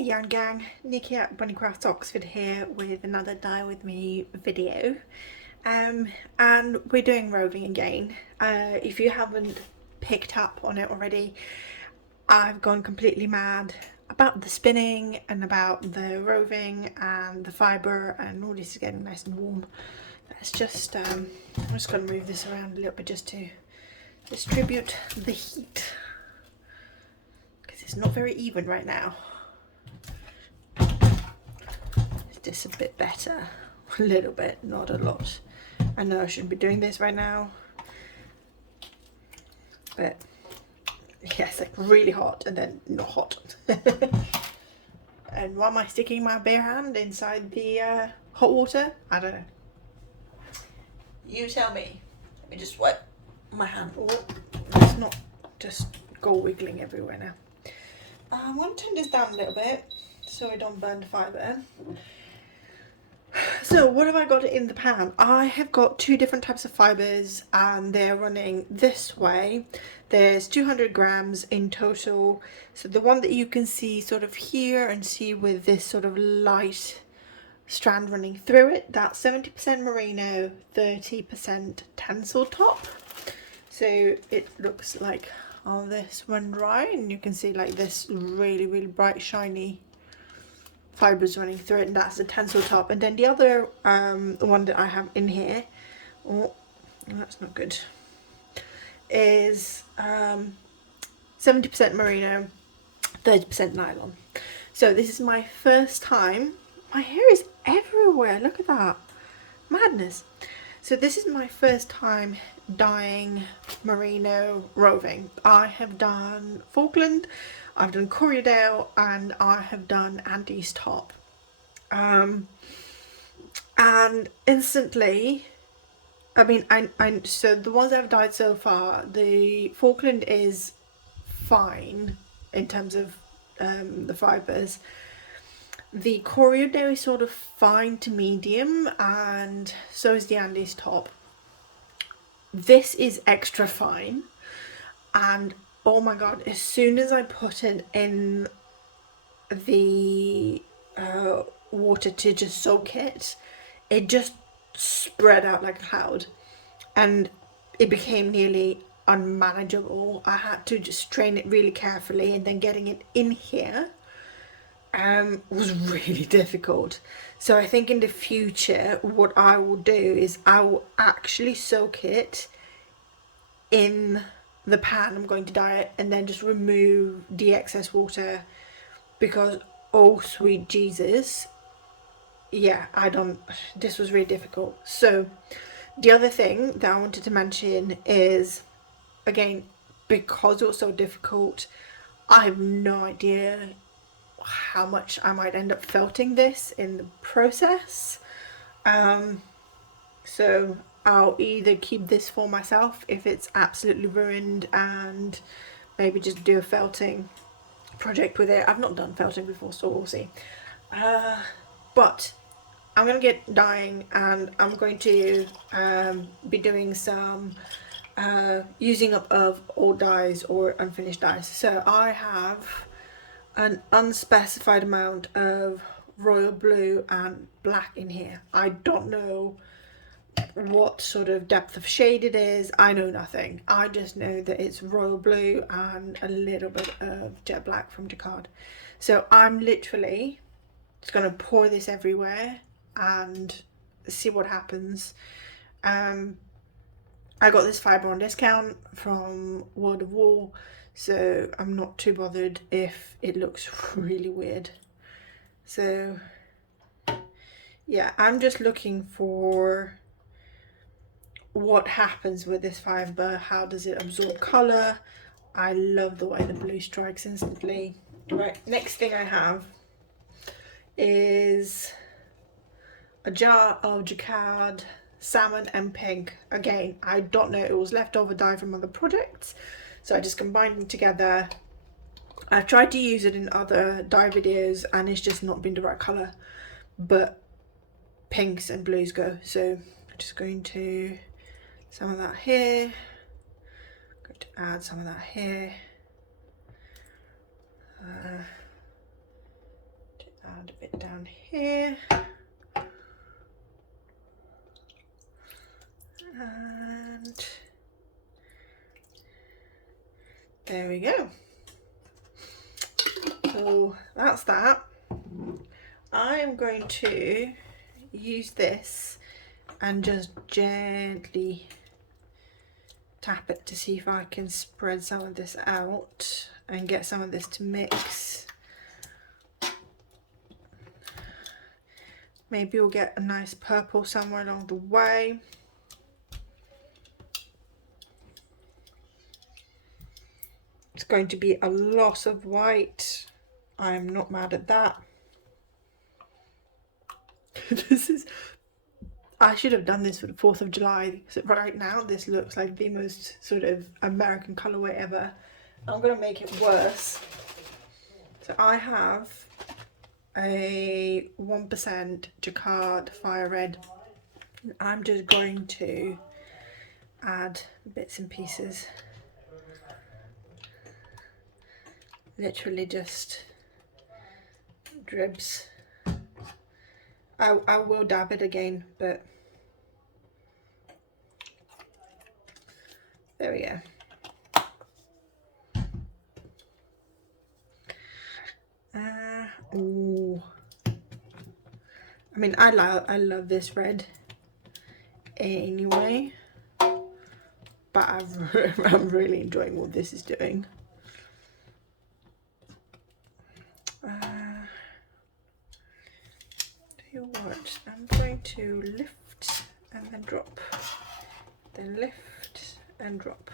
Hey yarn gang, Nikki at Bunnycraft Oxford here with another Dye With Me video. And we're doing roving again. If you haven't picked up on it already, I've gone completely mad about the spinning and about the roving and the fibre, and all this is getting nice and warm. Let's just, I'm just going to move this around a little bit just to distribute the heat, because it's not very even right now. This a bit better, a little bit, not a lot. I know I shouldn't be doing this right now, but yeah, it's like really hot and then not hot. And why am I sticking my bare hand inside the hot water? I don't know. You tell me. Let me just wipe my hand. Oh, let's not just go wiggling everywhere now. I want to turn this down a little bit so I don't burn the fibre. So what have I got in the pan? I have got two different types of fibres and they're running this way. There's 200 grams in total. So the one that you can see sort of here and see with this sort of light strand running through it, that's 70% merino, 30% tencel top. So it looks like all this when dry, and you can see like this really bright shiny fibres running through it, and that's the tencel top. And then the other one that I have in here, oh that's not good, is 70% merino, 30% nylon. So this is my first time. My hair is everywhere, look at that, madness. So this is my first time dyeing merino roving. I have done Falkland, I've done Corriedale, and I have done Andy's top. And instantly, I mean, so the ones I've dyed so far, the Falkland is fine in terms of the fibres. The Corriedale is sort of fine to medium, and so is the Andy's top. This is extra fine, and oh my god, as soon as I put it in the water to just soak it, it just spread out like a cloud and it became nearly unmanageable. I had to just strain it really carefully, and then getting it in here was really difficult. So I think in the future what I will do is I will actually soak it in the pan I'm going to dye it, and then just remove the excess water, because oh sweet Jesus, yeah, this was really difficult. So the other thing that I wanted to mention is, again, because it was so difficult, I have no idea how much I might end up felting this in the process. So I'll either keep this for myself if it's absolutely ruined and maybe just do a felting project with it. I've not done felting before, so we'll see. But I'm going to get dyeing, and I'm going to be doing some using up of old dyes or unfinished dyes. So I have an unspecified amount of royal blue and black in here. I don't know what sort of depth of shade it is. I know nothing. I just know that it's royal blue and a little bit of jet black from Jacquard. So I'm literally just going to pour this everywhere and see what happens. I got this fibre on discount from World of Wool, so I'm not too bothered if it looks really weird. So yeah, I'm just looking for what happens with this fibre. How does it absorb colour? I love the way the blue strikes instantly. Right, next thing I have is a jar of Jacquard salmon and pink. Again, I don't know, it was leftover dye from other projects, so I just combined them together. I've tried to use it in other dye videos and it's just not been the right colour, but pinks and blues go. So I'm just going to some of that here, I'm going to add some of that here, add a bit down here. And there we go. So that's that. I'm going to use this and just gently tap it to see if I can spread some of this out and get some of this to mix. Maybe we'll get a nice purple somewhere along the way. It's going to be a lot of white. I'm not mad at that. I should have done this for the 4th of July. So right now this looks like the most sort of American colorway ever. I'm going to make it worse. So I have a 1% Jacquard Fire Red. I'm just going to add bits and pieces. Literally just dribs. I will dab it again, but there we go. Ooh. I mean, I love this red anyway, but I'm really enjoying what this is doing. Tell you what, I'm going to lift and then drop, then lift and drop.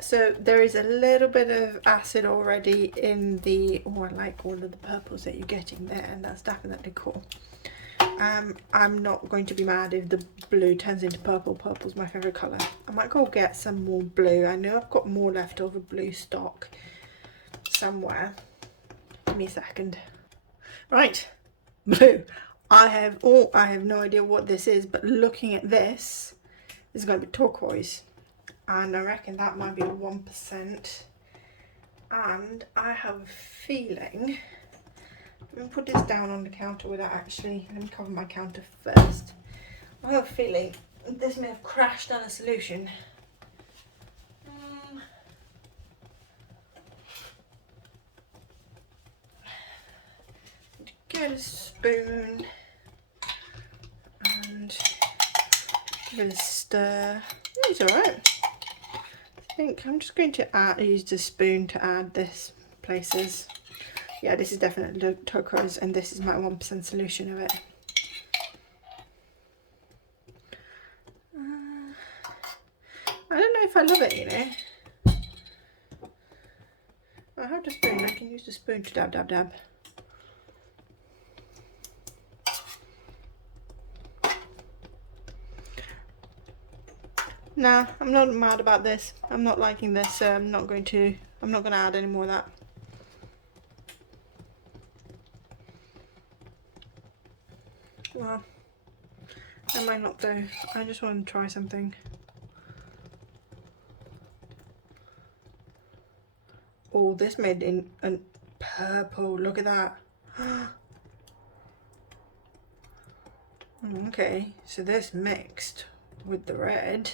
So there is a little bit of acid already in the, oh, I like all of the purples that you're getting there, and that's definitely cool. I'm not going to be mad if the blue turns into purple. Purple's my favourite colour. I might go get some more blue. I know I've got more leftover blue stock somewhere. Give me a second. Right, blue. I have no idea what this is, but looking at this is going to be turquoise. And I reckon that might be 1%. And I have a feeling, let me put this down on the counter without actually, let me cover my counter first. I have a feeling this may have crashed on a solution. Get a spoon and give it a stir. It's alright. I think I'm just going to use the spoon to add this places. Yeah, this is definitely turquoise, and this is my 1% solution of it. I don't know if I love it, you know. I have the spoon. I can use the spoon to dab, dab, dab. Nah, I'm not mad about this. I'm not liking this, so I'm not going to add any more of that. Well, I might not though. I just want to try something. Oh, this made in a purple. Look at that. Okay, so this mixed with the red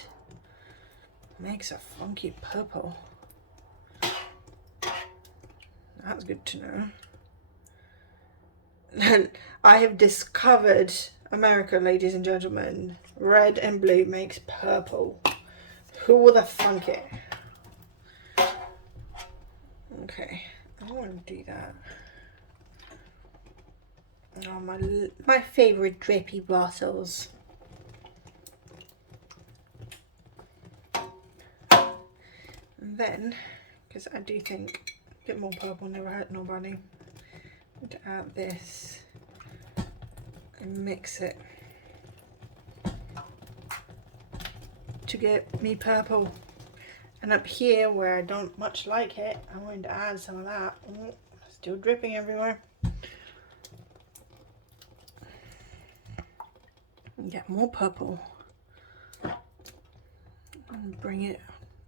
makes a funky purple. That's good to know. I have discovered America, ladies and gentlemen. Red and blue makes purple. Who would have thunk it? Okay, I want to do that. Oh, my favourite drippy bottles. And then, because I do think a bit more purple never hurt nobody, I'm going to add this and mix it to get me purple. And up here where I don't much like it, I'm going to add some of that. Still dripping everywhere. And get more purple. And bring it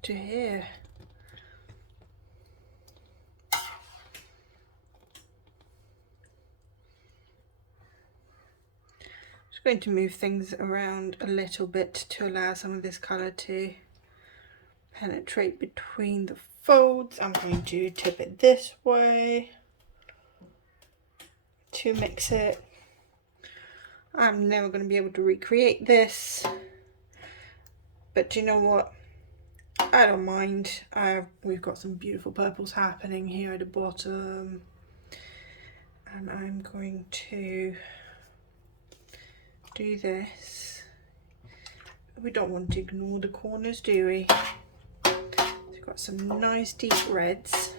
to here. going to move things around a little bit to allow some of this colour to penetrate between the folds. I'm going to tip it this way to mix it. I'm never going to be able to recreate this, but do you know what? I don't mind. We've got some beautiful purples happening here at the bottom, and I'm going to do this. We don't want to ignore the corners, do we? So we've got some nice deep reds,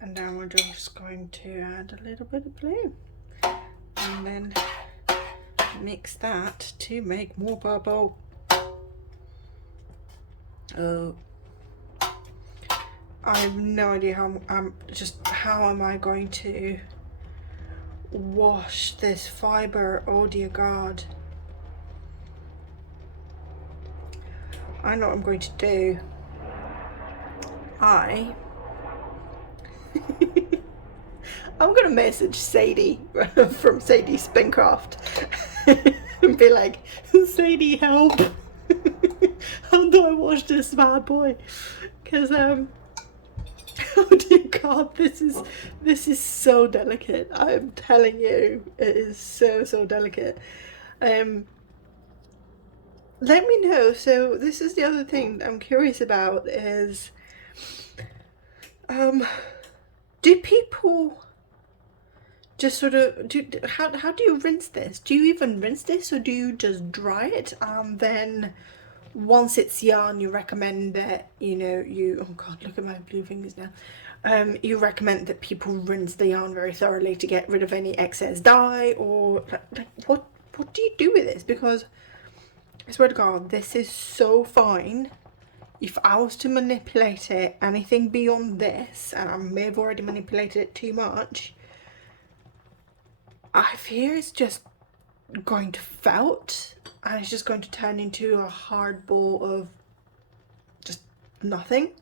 and then we're just going to add a little bit of blue, and then mix that to make more purple. Oh, I have no idea how am I going to wash this fibre? Oh dear God. I know what I'm going to do. I'm gonna message Sadie from Sadie Spincraft and be like, Sadie, help. How do I wash this bad boy? Because oh dear God, this is so delicate. I'm telling you, it is so delicate. Let me know. So this is the other thing I'm curious about is, do people just sort of how do you rinse this? Do you even rinse this, or do you just dry it? Then once it's yarn, you recommend that, you know, oh God, look at my blue fingers now. You recommend that people rinse the yarn very thoroughly to get rid of any excess dye, or like what do you do with this? Because I swear to God, this is so fine. If I was to manipulate it anything beyond this, and I may have already manipulated it too much, I fear it's just going to felt, and it's just going to turn into a hard ball of just nothing.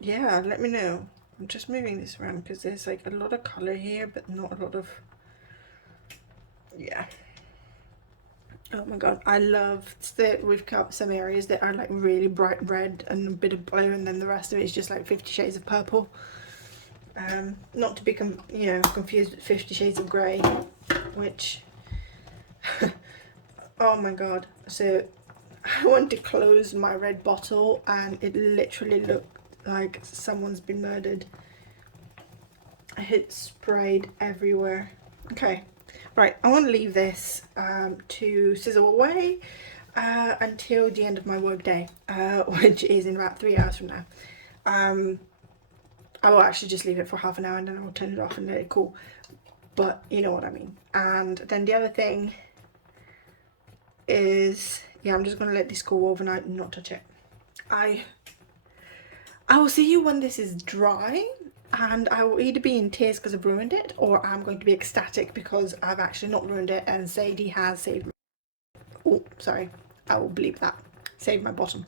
Yeah, let me know. I'm just moving this around because there's like a lot of colour here, but not a lot of, yeah. Oh my God, I love that we've got some areas that are like really bright red and a bit of blue, and then the rest of it is just like 50 shades of purple. Not to be confused with 50 Shades of Grey, which oh my God. So I went to close my red bottle and it literally looked like someone's been murdered. It sprayed everywhere. Okay, right, I want to leave this to sizzle away until the end of my work day, which is in about 3 hours from now. I will actually just leave it for half an hour and then I'll turn it off and let it cool. But you know what I mean. And then the other thing is, yeah, I'm just going to let this cool overnight and not touch it. I will see you when this is dry, and I will either be in tears because I've ruined it, or I'm going to be ecstatic because I've actually not ruined it and Sadie has saved me. Oh, sorry. I will bleep that. Save my bottom.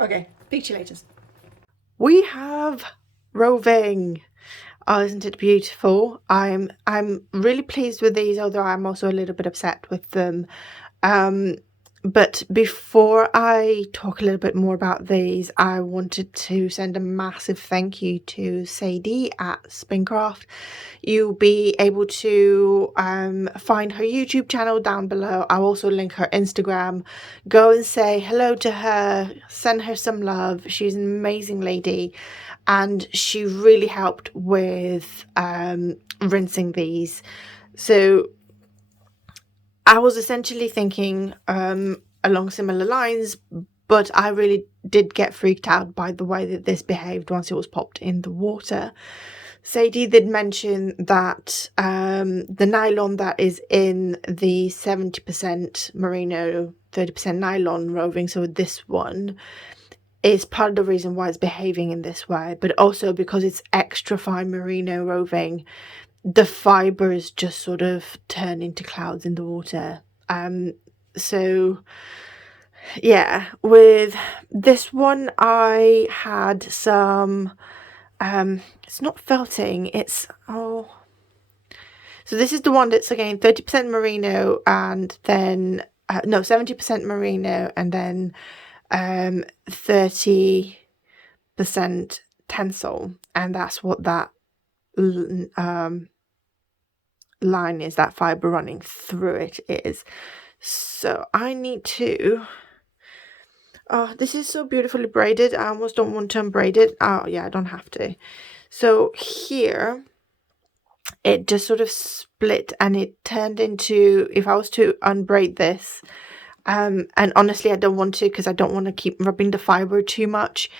Okay, speak to you later. We have roving. Oh, isn't it beautiful? I'm really pleased with these, although I'm also a little bit upset with them. But before I talk a little bit more about these, I wanted to send a massive thank you to Sadie at Spincraft. You'll be able to find her YouTube channel down below. I'll also link her Instagram. Go and say hello to her, send her some love. She's an amazing lady, and she really helped with rinsing these. So I was essentially thinking along similar lines, but I really did get freaked out by the way that this behaved once it was popped in the water. Sadie did mention that the nylon that is in the 70% merino, 30% nylon roving, so this one, is part of the reason why it's behaving in this way, but also because it's extra fine merino roving, the fibers just sort of turn into clouds in the water. So yeah, with this one I had some it's not felting, it's So this is the one that's again 30% merino and then no, 70% merino and then 30% tencel, and that's what that line is, that fibre running through it is. So I need to, oh, this is so beautifully braided. I almost don't want to unbraid it. Oh yeah, I don't have to. So here it just sort of split and it turned into, if I was to unbraid this, and honestly I don't want to because I don't want to keep rubbing the fibre too much,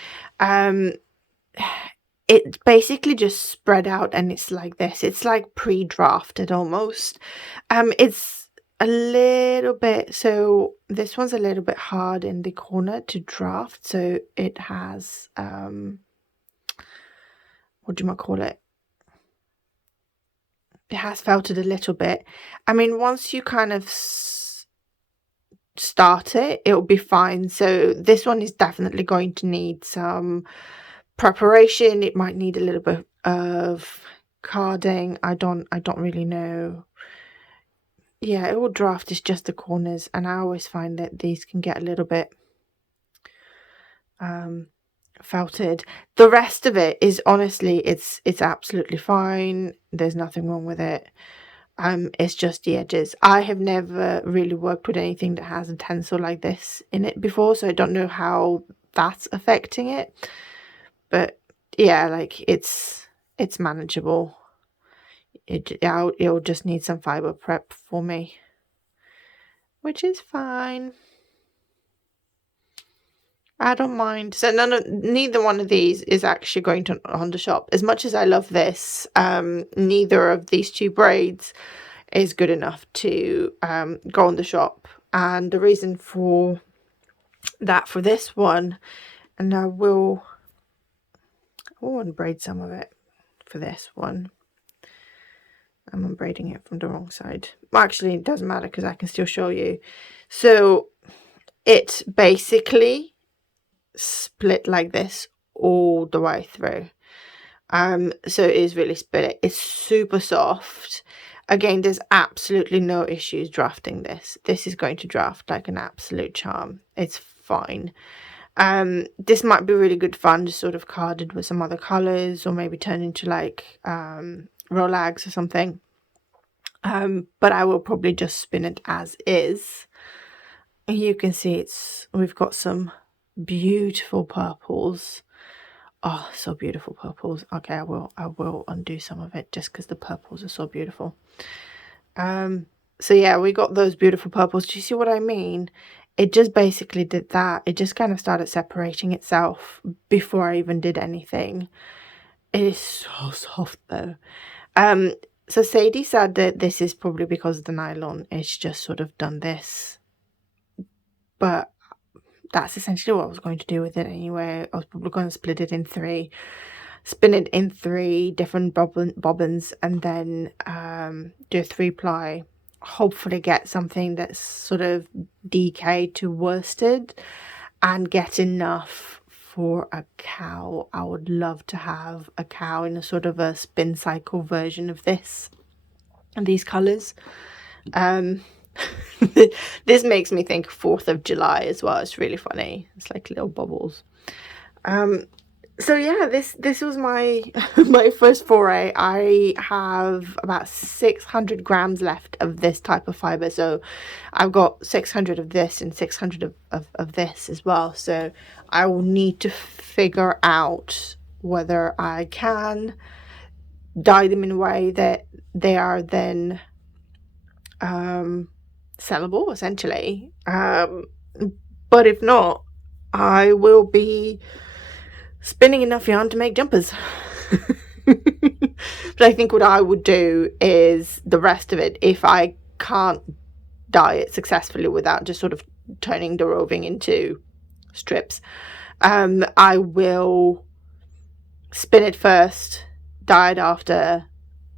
it basically just spread out and it's like this. It's like pre-drafted almost. It's a little bit, so this one's a little bit hard in the corner to draft, so it has what do you call it? It has felted a little bit. I mean, once you kind of start it, it'll be fine. So this one is definitely going to need some preparation. It might need a little bit of carding. I don't really know. Yeah, it will draft. It's just the corners, and I always find that these can get a little bit felted. The rest of it is honestly, it's absolutely fine. There's nothing wrong with it. It's just the edges. I have never really worked with anything that has a tencel like this in it before, so I don't know how that's affecting it. But yeah, like it's manageable. It'll just need some fibre prep for me, which is fine. I don't mind. So neither one of these is actually going to on the shop. As much as I love this, neither of these two braids is good enough to go on the shop. And the reason for that for this one, and I will unbraid some of it for this one. I'm unbraiding it from the wrong side. Well, actually, it doesn't matter because I can still show you. So it basically split like this all the way through. So it is really split. It's super soft. Again, there's absolutely no issues drafting this. This is going to draft like an absolute charm. It's fine. This might be really good fun, just sort of carded with some other colors, or maybe turn into like Rolags or something. But I will probably just spin it as is. You can see we've got some beautiful purples. Oh, so beautiful purples. Okay, I will undo some of it just because the purples are so beautiful. So yeah, we got those beautiful purples. Do you see what I mean? It just basically did that. It just kind of started separating itself before I even did anything. It is so soft though. So Sadie said that this is probably because of the nylon. It's just sort of done this. But that's essentially what I was going to do with it anyway. I was probably going to split it in three, spin it in 3 different bobbins, and then do a 3-ply. Hopefully get something that's sort of decayed to worsted and get enough for a cow. I would love to have a cow in a sort of a spin cycle version of this and these colors. This makes me think 4th of July as well. It's really funny. It's like little bubbles. So yeah, this was my my first foray. I have about 600 grams left of this type of fiber. So I've got 600 of this and 600 of this as well. So I will need to figure out whether I can dye them in a way that they are then sellable, essentially. But if not, I will be spinning enough yarn to make jumpers. But I think what I would do is the rest of it, if I can't dye it successfully without just sort of turning the roving into strips, I will spin it first, dye it after,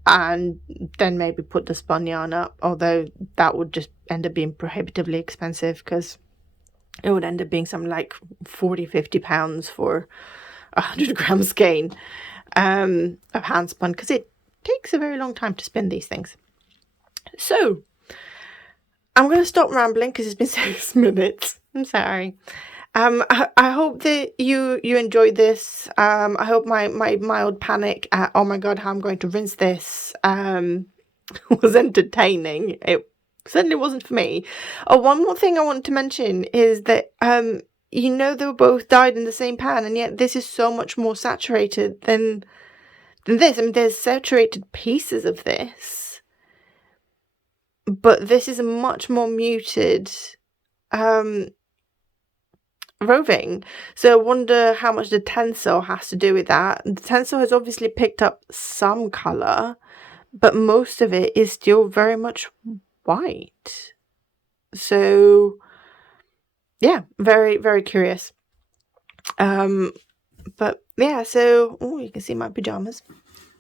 and then maybe put the spun yarn up, although that would just end up being prohibitively expensive because it would end up being something like 40-50 pounds for 100 grams skein of hand spun, because it takes a very long time to spin these things. So I'm going to stop rambling because it's been 6 minutes. I'm sorry. I hope that you enjoyed this. I hope my mild panic at, oh my god, how I'm going to rinse this was entertaining. It certainly wasn't for me. Oh, one more thing I want to mention is that they were both dyed in the same pan, and yet this is so much more saturated than this. I mean, there's saturated pieces of this, but this is a much more muted roving. So I wonder how much the tensor has to do with that. The tensor has obviously picked up some colour, but most of it is still very much white. So yeah, very, very curious. But yeah, so you can see my pajamas.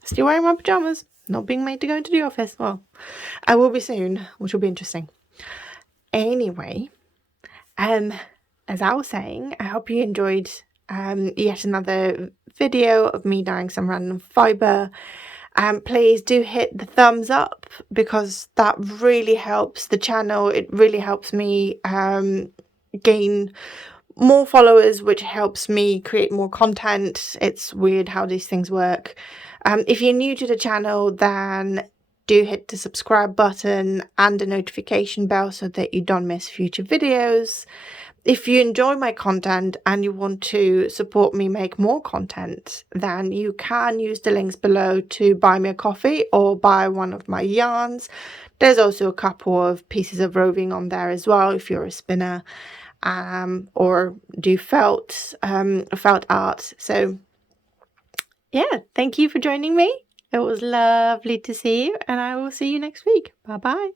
Still wearing my pajamas. Not being made to go into the office. Well, I will be soon, which will be interesting. Anyway, as I was saying, I hope you enjoyed yet another video of me dyeing some random fibre. Please do hit the thumbs up because that really helps the channel. It really helps me gain more followers, which helps me create more content. It's weird how these things work. If you're new to the channel, then do hit the subscribe button and the notification bell so that you don't miss future videos. If you enjoy my content and you want to support me make more content, then you can use the links below to buy me a coffee or buy one of my yarns. There's also a couple of pieces of roving on there as well if you're a spinner or do felt art. So yeah, thank you for joining me. It was lovely to see you, and I will see you next week. Bye bye.